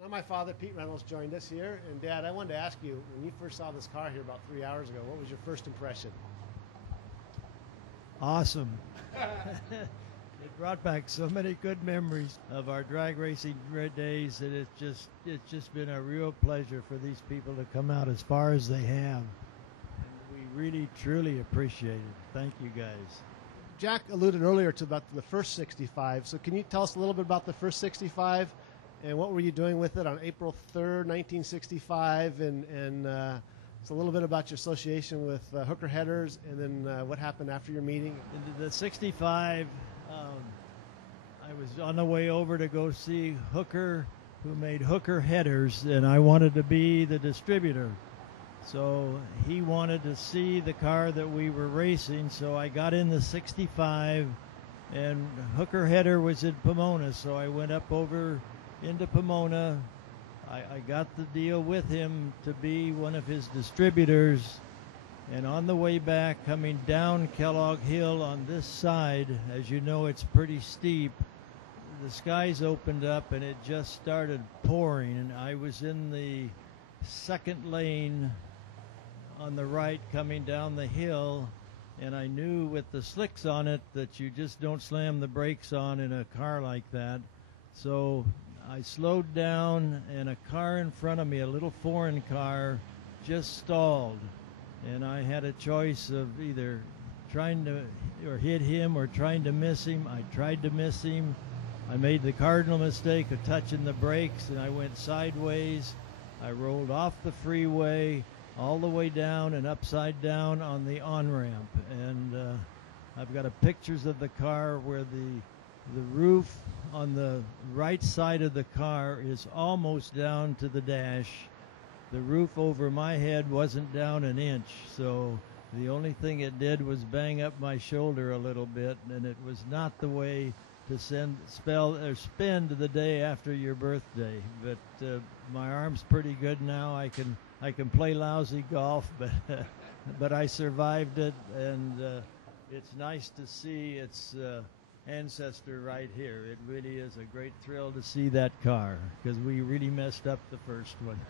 Now my father, Pete Reynolds, joined us here. And Dad, I wanted to ask you, when you first saw this car here about 3 hours ago, what was your first impression? Awesome. It brought back so many good memories of our drag racing days that it's just been a real pleasure for these people to come out as far as they have. And we really, truly appreciate it. Thank you, guys. Jack alluded earlier to about the first 65. So can you tell us a little bit about the first 65 and what were you doing with it on April 3rd, 1965? And it's a little bit about your association with Hooker Headers and then what happened after your meeting. The 65, I was on the way over to go see Hooker, who made Hooker Headers, and I wanted to be the distributor. So he wanted to see the car that we were racing, so I got in the 65, and Hooker Header was in Pomona, so I went up over into Pomona. I got the deal with him to be one of his distributors, and on the way back, coming down Kellogg Hill on this side, as you know, it's pretty steep, the skies opened up and it just started pouring, and I was in the second lane on the right coming down the hill, and I knew with the slicks on it that you just don't slam the brakes on in a car like that. So I slowed down, and a car in front of me, a little foreign car, just stalled, and I had a choice of either trying to or hit him or trying to miss him. I tried to miss him. I made the cardinal mistake of touching the brakes, and I went sideways. I rolled off the freeway all the way down and upside down on the on-ramp, and I've got pictures of the car where the roof on the right side of the car is almost down to the dash. The roof over my head wasn't down an inch, so the only thing it did was bang up my shoulder a little bit, and it was not the way to spend the day after your birthday. But my arm's pretty good now. I can play lousy golf, but I survived it, and it's nice to see its ancestor right here. It really is a great thrill to see that car, because we really messed up the first one.